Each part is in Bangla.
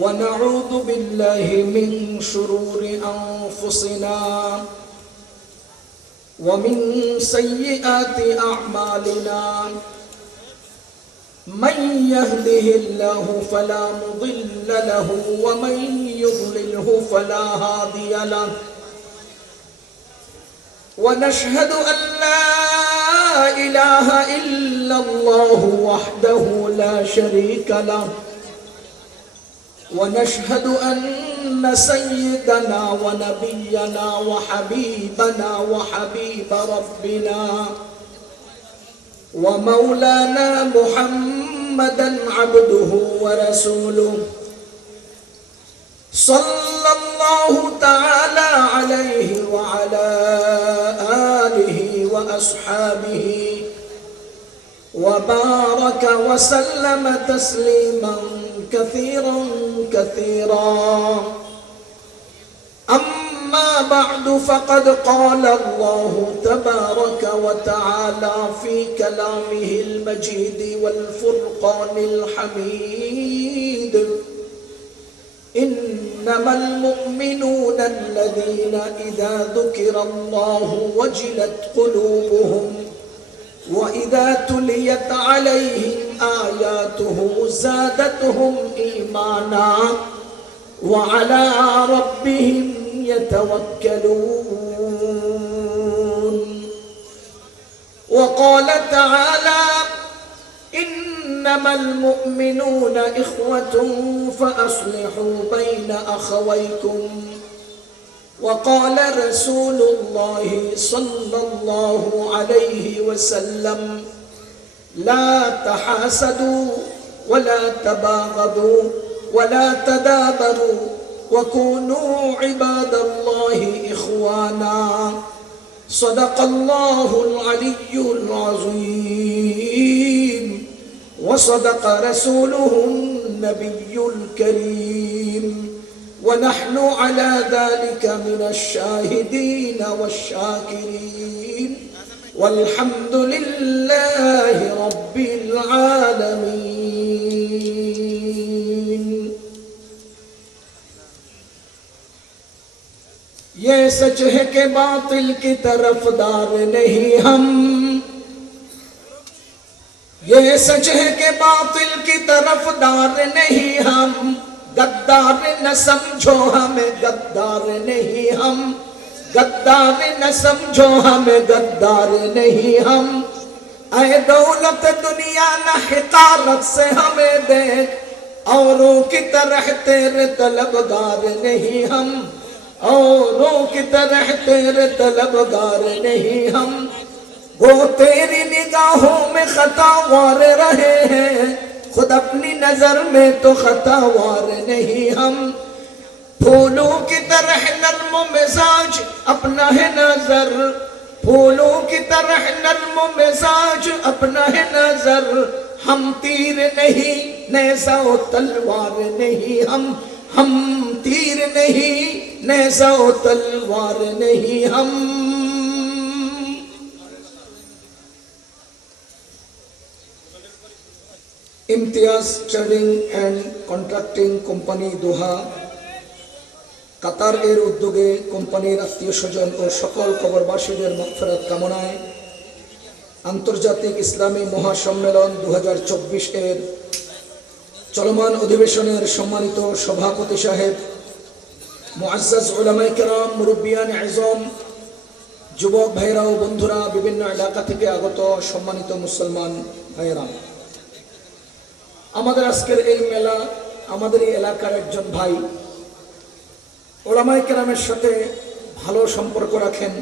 ونعوذ بالله من شرور أنفسنا ومن سيئات أعمالنا من يهده الله فلا مضل له ومن يضلله فلا هادي له ونشهد أن لا إله إلا الله وحده لا شريك له ونشهد أن سيدنا ونبينا وحبيبنا وحبيب ربنا ومولانا محمدا عبده ورسوله صلى الله تعالى عليه وعلى آله وأصحابه وبارك وسلم تسليما كثيرا كثيرا أما بعد فقد قال الله تبارك وتعالى في كلامه المجيد والفرقان الحميد إنما المؤمنون الذين إذا ذكر الله وجلت قلوبهم وإذا تليت عليهم آياته زادتهم إيمانا وعلى ربهم يتوكلون وقال تعالى إنما المؤمنون إخوة فأصلحوا بين أخويكم وقال رسول الله صلى الله عليه وسلم لا تحاسدوا ولا تباغضوا ولا تدابروا وكونوا عباد الله إخوانا صدق الله العلي العظيم وصدق رسوله النبي الكريم ونحن على ذلك من الشاهدين والشاكرين والحمد لله رب العالمين ये सच है कि बातिल की तरफदार नहीं हम ये सच है कि बातिल की तरफदार नहीं हम गद्दार न समझो हमें गद्दार नहीं हम गद्दार न समझो हमें गद्दार नहीं हम ऐ दौलत दुनिया न हिकारत से हमें देख औरों की तरह तेरे तलबगार नहीं हम औरों की तरह तेरे तलबगार नहीं हम वो तेरी निगाहों में खतावार रहे हैं खुद अपनी नजर में तो खतावार नहीं हम फूलों की तरह नर्म मिजाज अपना है नजर फूलों की तरह नर्म मिजाज अपना है नजर हम तीर नहीं नेज़ा और तलवार नहीं हम तीर नहीं नेज़ा और तलवार नहीं हम Imtiaz trading and contracting company Doha Qatar এর উদ্যোগে কোম্পানির আত্মীয় স্বজন ও সকল কবরবাসীদের মাগফিরাত কামনায় আন্তর্জাতিক ইসলামী মহাসম্মেলন 2024 এর চলমান অধিবেশনের সম্মানিত সভাপতি সাহেব মুআজ্জাজ উলামায়ে কেরাম মুরব্বিয়ান আযম যুবক ভাইরা ও বন্ধুরা বিভিন্ন এলাকা থেকে আগত সম্মানিত মুসলমান ভাইরা আমাদের আজকের এই মেলা আমাদের এই এলাকার একজন ভাই উলামায়ে কেরামের সাথে ভালো সম্পর্ক রাখেন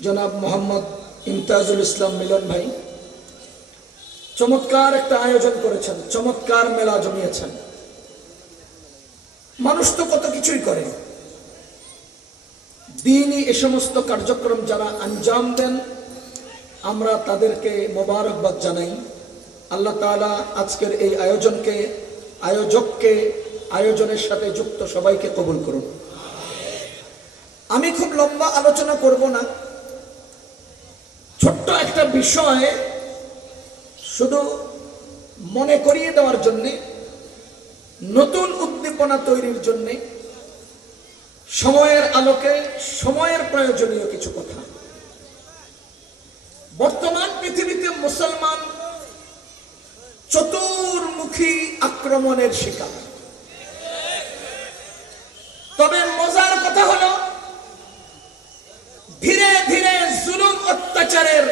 জনাব মোহাম্মদ ইমতাজুল ইসলাম মিলন ভাই চমৎকার একটা আয়োজন করেছেন চমৎকার মেলা জমিয়েছেন মানুষ তো কত কিছুই করে দ্বীনি এই সমস্ত কার্যক্রম যারা আঞ্জাম দেন আমরা তাদেরকে মোবারকবাদ জানাই আল্লাহ তাআলা আজকের এই আয়োজনকে আয়োজককে আয়োজনের সাথে যুক্ত সবাইকে কবুল করুন আমি খুব লম্বা আলোচনা করব না ছোট্ট একটা বিষয় শুধু মনে করিয়ে দেওয়ার জন্য নতুন উদ্দীপনা তৈরির জন্য সময়ের আলোকে সময়ের প্রয়োজনীয় কিছু কথা। বর্তমান পৃথিবীতে মুসলমান চতুর্মুখী আক্রমণের শিকার। তবে মজার কথা হলো ধীরে ধীরে জুলুম অত্যাচারের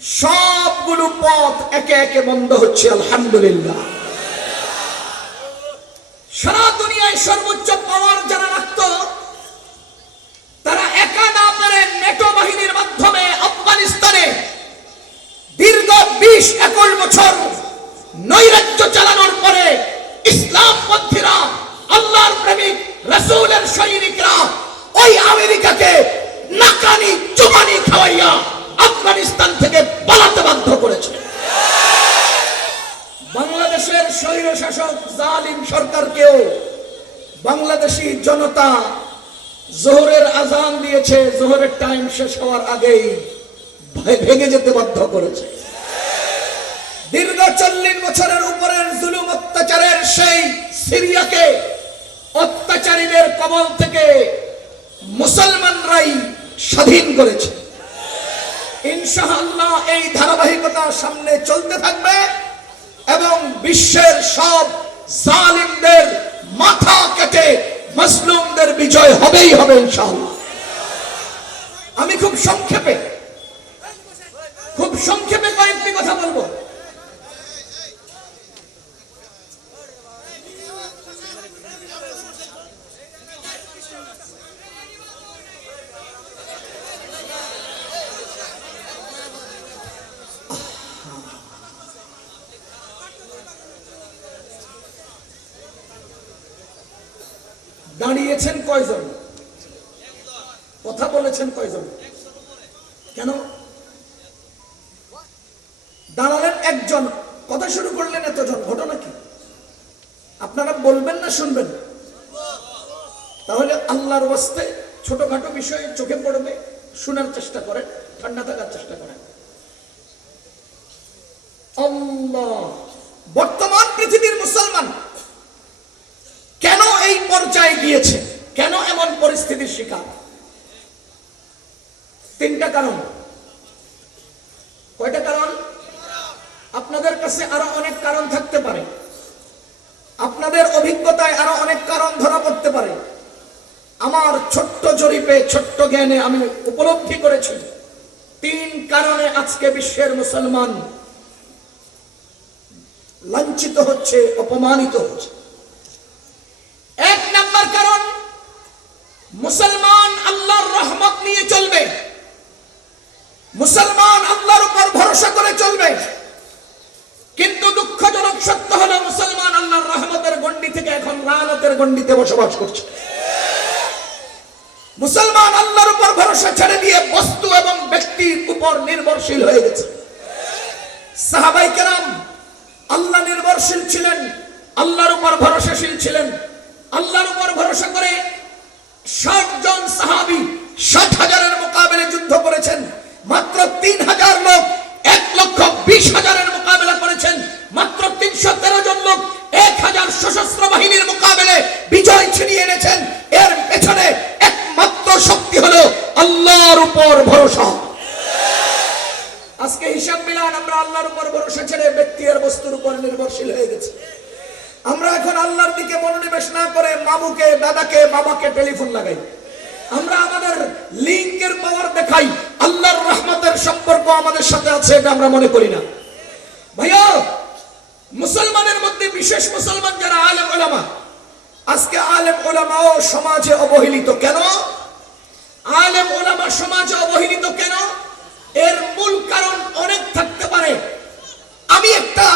সবগুলো পথ একে একে বন্ধ হচ্ছে, আলহামদুলিল্লাহ। সারা দুনিয়ায় সর্বোচ্চ পাওয়ার যারা রাখত, তারা একা না পেরে নেটো বাহিনীর মাধ্যমে আফগানিস্তানে দীর্ঘ 20-21 বছর নৈরাজ্য চালানোর পরে ইসলামপন্থীরা, আল্লাহর প্রেমিক, রাসূলের সৈনিকরা ওই আমেরিকাকে নাকানি চুবানি খাওয়াইয়া আফগানিস্তান থেকে পালাতে বাধ্য করেছে। বাংলাদেশের স্বৈর শাসক জালিম সরকারকেও বাংলাদেশি জনতা জোহরের আজান দিয়েছে, জোহরের টাইম শেষ হওয়ার আগেই ভেঙে যেতে বাধ্য করেছে। দীর্ঘ 40 বছরের উপরের জুলুম অত্যাচারের সেই সিরিয়াকে অত্যাচারীদের কবল থেকে মুসলমানরাই স্বাধীন করেছে। ইনশাআল্লাহ এই ধারাবাহিকতা সামনে চলতে থাকবে এবং বিশ্বের সব জালিমদের মাথা কেটে মাজলুমদের বিজয় হবেই হবে ইনশাআল্লাহ। আমি খুব সংক্ষেপে কয়েকটি কথা বলবো। দাঁড়িয়েছেন কয়জন? কথা বলেছেন কয়জন? কেন দাঁড়ালেন একজন, কথা শুরু করলেন এতজন? ঘটনা কি? আপনারা বলবেন না শুনবেন? তাহলে আল্লাহর ওয়াস্তে ছোটখাটো বিষয় চোখে পড়বে, শোনার চেষ্টা করেন, ঠান্ডা থাকার চেষ্টা করেন। আল্লাহ, বর্তমান পৃথিবীর মুসলমান কেন এই পর্যায়ে গিয়েছে, কেন এমন পরিস্থিতির শিকার? 3টা কারণ। কয়টা কারণ? আপনাদের কাছে আরো অনেক কারণ থাকতে পারে, আপনাদের অভিজ্ঞতায় আরো অনেক কারণ ধরা পড়তে পারে। আমার ছোট্ট জরিপে, ছোট্ট জ্ঞানে আমি উপলব্ধি করেছি 3 কারণে আজকে বিশ্বের মুসলমান লাঞ্ছিত হচ্ছে, অপমানিত হচ্ছে। 1 নাম্বার কারণ, মুসলমান আল্লাহর রহমত নিয়ে চলবে, মুসলমান আল্লাহর উপর ভরসা করে চলবে, কিন্তু দুঃখজনক সত্য হলো মুসলমান আল্লাহর রহমতের গণ্ডি থেকে এখন লানতের গণ্ডিতে বসবাস করছে। মুসলমান আল্লাহর উপর ভরসা ছেড়ে দিয়ে বস্তু এবং ব্যক্তির উপর নির্ভরশীল হয়ে গেছে। সাহাবায়ে কেরাম আল্লাহ নির্ভরশীল ছিলেন, আল্লাহর উপর ভরসাশীল ছিলেন। আল্লাহর উপর ভরসা করে 60 জন সাহাবী 60,000-এর মোকাবেলায় যুদ্ধ করেছেন। মাত্র 3,000 লোক 1,20,000-এর মোকাবেলা করেছেন। মাত্র 313 জন লোক 1,000 সশস্ত্র বাহিনীর মোকাবেলায় বিজয় ছিনিয়ে এনেছেন। এর পেছনে একমাত্র শক্তি হলো আল্লাহর উপর ভরসা। আজকে হিসাব মিলান, আমরা আল্লাহর উপর ভরসা ছেড়ে ব্যক্তি আর বস্তুর উপর নির্ভরশীল হয়ে গেছি। আমরা এখন আল্লাহর দিকে মনোনিবেশ না করে মামুকে, দাদাকে, বাবাকে টেলিফোন লাগাই। আমরা আমাদের লিঙ্কের পাওয়ার দেখাই, আল্লাহর রহমতের সম্পর্ক আমাদের সাথে আছে এটা আমরা মনে করি না। ভাইয়া, মুসলমানের মধ্যে বিশেষ মুসলমান যারা আলেম ওলামা, আজকে আলেম ওলামাও সমাজে অবহেলিত। কেন আলেম ওলামা সমাজে অবহেলিত কেন? এর মূল কারণ অনেক থাকতে পারে। আমি একটা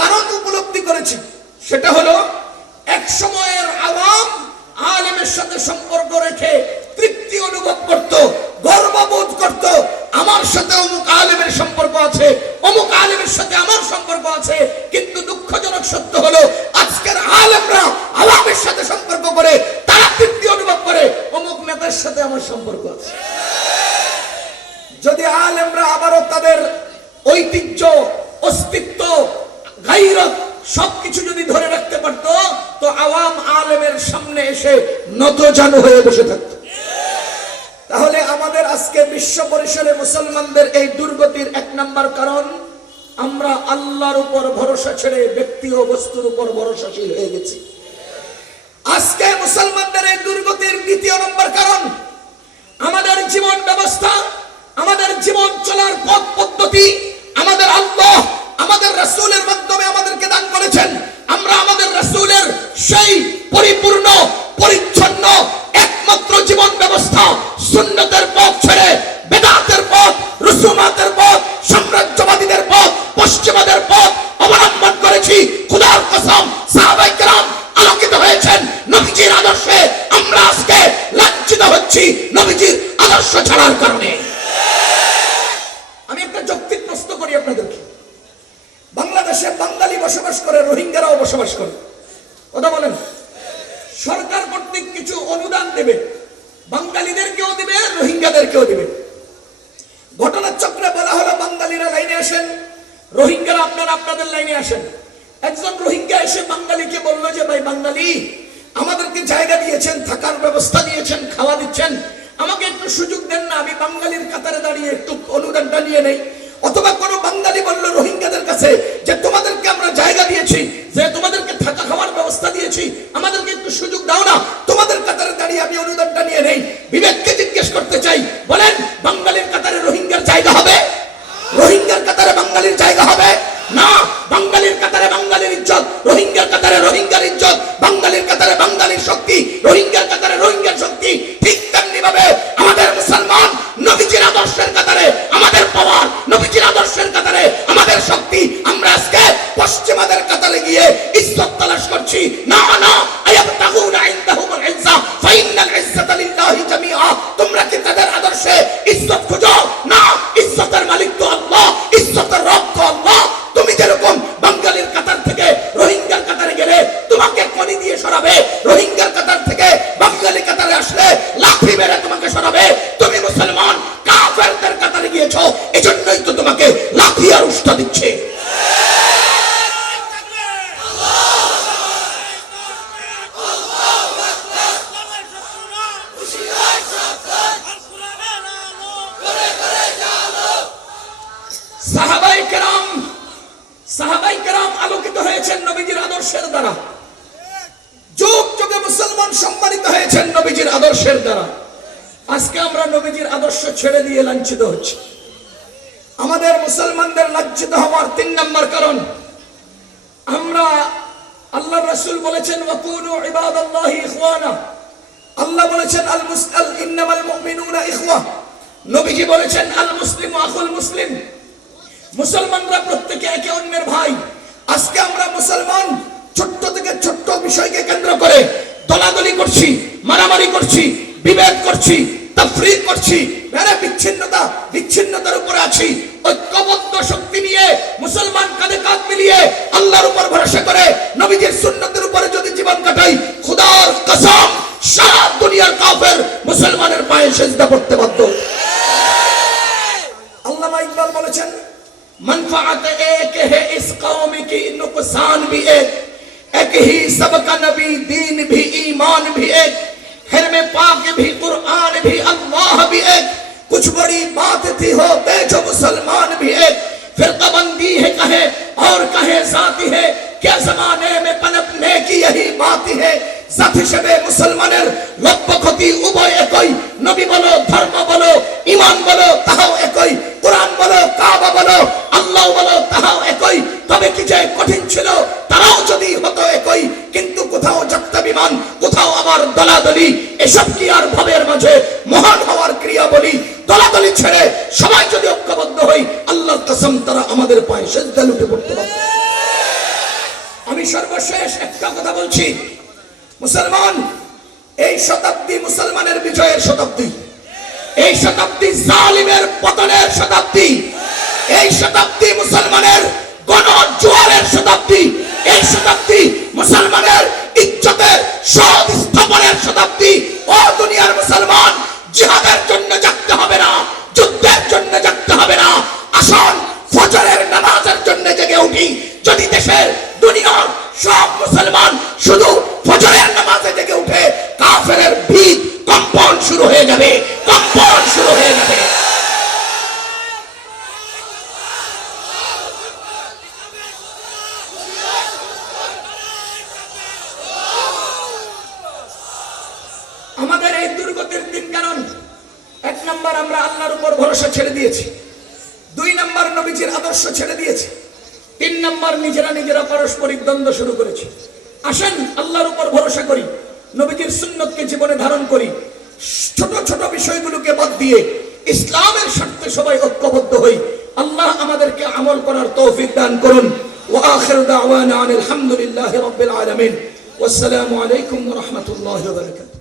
কারণ উপলব্ধি করেছি, সেটা হলো এক সময়ের আওয়াম আলেমের সাথে সম্পর্ক রেখে তৃপ্তি অনুভব করত, গর্ববোধ করত, আমার সাথে অমুক আলেমের সম্পর্ক আছে, অমুক আলেমের সাথে আমার সম্পর্ক আছে। কিন্তু দুঃখজনক সত্য হলো আজকের আলেমরা আওয়ামের সাথে সম্পর্ক করে তারা তৃপ্তি অনুভব করে, অমুক নেতার সাথে আমার সম্পর্ক আছে। যদি আলেমরা আবারও তাদের ঐতিহ্য, অস্তিত্ব, গায়রত, সবকিছু যদি ধরে রাখতে পারত তো আওয়াম আলেমের সামনে এসে নতজানু হয়ে বসে থাকতো। তাহলে আমাদের আজকে বিশ্ব পরিসরে মুসলমানদের এই দুর্গতির এক নাম্বার কারণ, আমরা আল্লাহর উপর ভরসা ছেড়ে ব্যক্তি ও বস্তুর উপর ভরসাশীল হয়ে গেছি। আজকে মুসলমানদের এই দুর্গতির দ্বিতীয় নম্বর কারণ, আমাদের জীবন ব্যবস্থা, আমাদের জীবন চলার পথ পদ্ধতি আমাদের আল্লাহ আমাদের রাসূলের মাধ্যমে আমাদেরকে দান করেছেন। আমরা আমাদের রাসূলের সেই পরিপূর্ণ পরিচ্ছন্ন একমাত্র জীবন ব্যবস্থা সুন্নতের পথ ছেড়ে বেদাতের পথ, রুসুমাতের পথ, সাম্রাজ্যবাদীদের পথ, পশ্চিমাদের পথ অবলম্বন করেছি। খোদার কসম, সাহাবায়ে কেরাম আলোকিত হয়েছেন নবীজির আদর্শে। আমরা আজকে লাঞ্ছিত হচ্ছি নবীজির আদর্শ ছাড়ার কারণে। আমি একটা যৌক্তিক প্রশ্ন করি আপনাদেরকে। বাংলাদেশে বাঙালি বসবাস করে, রোহিঙ্গারাও বসবাস করে, কথা বলেন। সরকার কর্তৃক কিছু অনুদান দেবে, বাঙালিদেরকেও দিবে, রোহিঙ্গাদেরকেও দিবে। ঘটনার চক্রে বলা হলো বাঙালিরা লাইনে আসেন, রোহিঙ্গারা আপনারা আপনাদের লাইনে আসেন। একজন রোহিঙ্গা এসে বাঙালিকে বললো যে ভাই বাঙালি, আমাদেরকে জায়গা দিয়েছেন, থাকার ব্যবস্থা দিয়েছেন, খাওয়া দিচ্ছেন, আমাকে একটু সুযোগ দেন না, আমি বাঙালির কাতারে দাঁড়িয়ে একটু অনুদানটা নিয়ে নেই। অথবা কোনো বাঙালি বলল রোহিঙ্গাদের কাছে যে তোমাদেরকে আমরা জায়গা দিয়েছি, যে তোমাদেরকে থাকা খাওয়ার ব্যবস্থা দিয়েছি, আমাদেরকে একটু সুযোগ দাও না, তোমাদের কাতারে দাঁড়িয়ে আমি অনুদানটা নিয়ে নেই। বিবেককে জিজ্ঞেস করতে চাই, বলেন বাঙালির কাতারে রোহিঙ্গার জায়গা হবে? রোহিঙ্গার কাতারে বাঙালির জায়গা হবে না। বাঙালির কাতারে বাঙালির ইজ্জত, রোহিঙ্গার কাতারে রোহিঙ্গার ইজ্জত, বাঙালির কাতারে বাঙালির শক্তি, রোহিঙ্গার কাতারে রোহিঙ্গার শক্তি। ঠিক তেমনি ভাবে আমাদের মুসলমান নবীজির আদর্শের কাতারে আমাদের পাওয়ার, নবীজির আদর্শের কাতারে আমাদের শক্তি। আমরা আজকে পশ্চিমাদের কাতারে গিয়ে ইজ্জত তালাশ করছি। না না, আয়াবতাগুনা ইনদাহুমুল ইজ্জা ফাইন্নাল ইজ্জাতা লিল্লাহি জামিআ। তোমরা কি তাদের আদর্শে ইজ্জত খুঁজো? না, ইজ্জতের মালিক তো আল্লাহ, ইজ্জতের রব তো আল্লাহ। তুমি যেরকম বাঙালির কাতার থেকে রোহিঙ্গার কাতারে গেলে তোমাকে কনি দিয়ে সরাবে, রোহিঙ্গার কাতার থেকে বাঙালি কাতারে আসলে লাঠি মেরে তোমাকে সরাবে। তুমি মুসলমান কাফেরদের কাতারে গিয়েছো, এজন্যই তো তোমাকে লাঠি আর উষ্টা দিচ্ছে। সাহাবায়ে কেরাম আলোকিত হয়েছেন নবীজির আদর্শের দ্বারা। যুগ যুগে মুসলমান সম্মানিত হয়েছেন নবীজির আদর্শের দ্বারা। আজকে আমরা নবীজির আদর্শ ছেড়ে দিয়ে লাঞ্ছিত হচ্ছি। আমাদের মুসলমানদের লাঞ্ছিত হওয়ার 3 নম্বর কারণ, আমরা আল্লাহর রাসূল বলেছেন ওয়াকুনু ইবাদাল্লাহি ইখওয়ানা। আল্লাহ বলেছেন ইন্নামাল মুমিনুনা ইখওয়া। নবীজি বলেছেন আল মুসলিমু আখুল মুসলিম। মুসলমানরা প্রত্যেকে একে অন্যের ভাই। আজকে আমরা মুসলমান ছোট্ট থেকে ছোট্ট বিষয়কে কেন্দ্র করে দলাদলি করছি, মারামারি করছি, বিভেদ করছি, তাফরীক করছি, বিচ্ছিন্নতার উপরে আছি। ঐক্যবদ্ধ শক্তি নিয়ে মুসলমান কাঁধে কাঁধ মিলিয়ে আল্লাহর উপর ভরসা করে নবীজির সুন্নতের উপরে যদি জীবন কাটাই, খোদার কসম সারা দুনিয়ার কাফের মুসলমানের পায়ে সিজদা করতে বাধ্য। আল্লামা ইকবাল বলেছেন मनफात एक है इस कौम की नुकसान भी एक ही सबका नबी दीन भी ईमान भी एक हिरम पाक भी कुरान भी अल्लाह भी एक कुछ बड़ी बात थी होते जो मुसलमान भी एक फिरकाबंदी है कहे और कहे जाती है क्या जमाने में पनपने की यही बात है जात हिसेबे मुसलमाনের লক্ষ্য ক্ষতি উভয় একই। নবী বলো, ধর্ম বলো, ঈমান বলো, তাহাও একই। কোরআন বলো, কাবা বলো, আল্লাহ বলো, তাহাও একই। তবে কি যে কঠিন ছিল তারাও যদি হতো একই। কিন্তু কোথাও যাত্রা বিমান, কোথাও আবার দলাদলি। এসব কি আর ভাবের মাঝে মহান হওয়ার ক্রিয়া বলি? দলাদলি ছেড়ে সবাই যদি ঐক্যবদ্ধ হই, আল্লাহর কসম তারা আমাদের পায়ে সিজদা লুটে পড়তে পারবে। আমি সর্বশেষ একটা কথা বলছি, মুসলমান এই শতাব্দী মুসলমানের বিজয়ের শতাব্দী, এই শতাব্দী জালিমের পতনের শতাব্দী, এই শতাব্দী মুসলমানের গণজোয়ারের শতাব্দী, এই শতাব্দী মুসলমানের ইজ্জতের সদ স্থাপনের শতাব্দী। ও দুনিয়ার মুসলমান, জিহাদের জন্য জাগতে হবে না, যুদ্ধের জন্য জাগতে হবে না। আসুন ফজরের নামাজের জন্য জেগে উঠি, যদি দেশের দুনিয়ার সব মুসলমান শুধু ফজরের নামাজে জেগে উঠে, কাফেরের ভিত কম্পন শুরু হয়ে যাবে, কম্পন শুরু হয়ে যাবে। আমাদের এই দুর্গতির দিন কারণ, এক নম্বর আমরা আল্লাহর উপর ভরসা ছেড়ে দিয়েছি, দুই নম্বর নবীজির আদর্শ ছেড়ে দিয়েছি, তিন নম্বর নিজেরা পারস্পরিক দ্বন্দ্ব শুরু করেছি। আসেন আল্লাহর উপর ভরসা করি, নবীজির সুন্নতকে জীবনে ধারণ করি, ছোট ছোট বিষয়গুলোকে বাদ দিয়ে ইসলামের স্বার্থে সবাই ঐক্যবদ্ধ হই। আল্লাহ আমাদেরকে আমল করার তৌফিক দান করুন। ওয়া আখিরু দাওয়ানা আলহামদুলিল্লাহি রাব্বিল আলামিন। ওয়াসসালামু আলাইকুম ওয়া রাহমাতুল্লাহি ওয়া বারাকাতুহু।